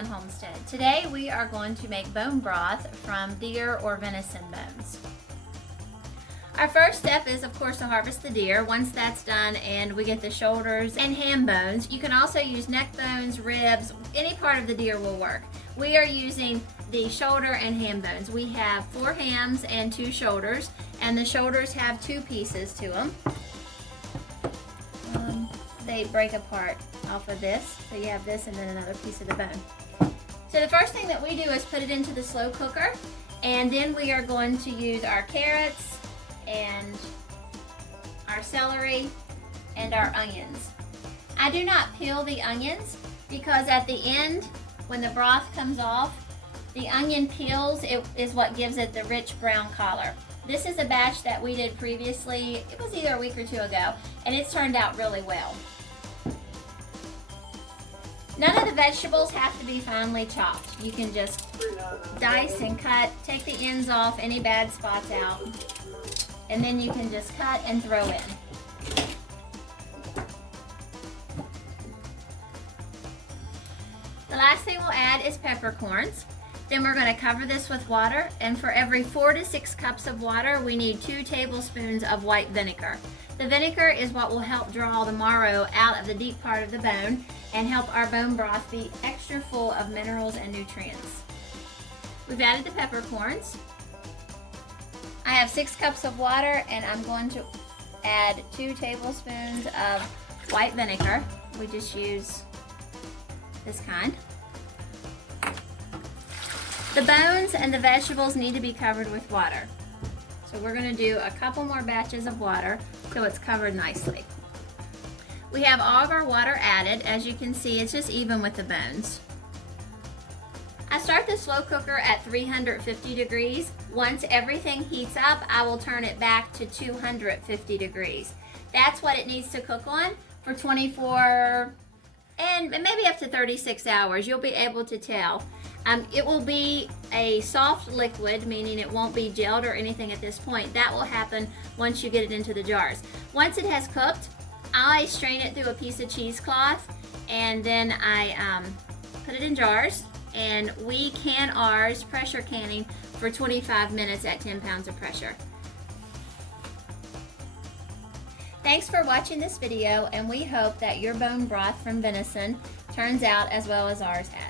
and Homestead. Today we are going to make bone broth from deer or venison bones. Our first step is, of course, to harvest the deer. Once that's done and we get the shoulders and ham bones, you can also use neck bones, ribs, any part of the deer will work. We are using the shoulder and ham bones. We have 4 hams and 2 shoulders, and the shoulders have 2 pieces to them. They break apart off of this, so you have this and then another piece of the bone. So the first thing that we do is put it into the slow cooker, and then we are going to use our carrots and our celery and our onions. I do not peel the onions because at the end, when the broth comes off, the onion peels. It is what gives it the rich brown color. This is a batch that we did previously. It was either a week or 2 ago, and it's turned out really well. None of the vegetables have to be finely chopped. You can just dice and cut, take the ends off, any bad spots out, and then you can just cut and throw in. The last thing we'll add is peppercorns. Then we're going to cover this with water, and for every 4 to 6 cups of water, we need 2 tablespoons of white vinegar. The vinegar is what will help draw the marrow out of the deep part of the bone and help our bone broth be extra full of minerals and nutrients. We've added the peppercorns. I have 6 cups of water, and I'm going to add 2 tablespoons of white vinegar. We just use this kind. The bones and the vegetables need to be covered with water. So we're going to do a couple more batches of water so it's covered nicely. We have all of our water added. As you can see, it's just even with the bones. I start the slow cooker at 350 degrees. Once everything heats up, I will turn it back to 250 degrees. That's what it needs to cook on for 24 and maybe up to 36 hours. You'll be able to tell. It will be a soft liquid, meaning it won't be gelled or anything at this point. That will happen once you get it into the jars. Once it has cooked, I strain it through a piece of cheesecloth, and then I put it in jars, and we can ours pressure canning for 25 minutes at 10 pounds of pressure. Thanks for watching this video, and we hope that your bone broth from venison turns out as well as ours has.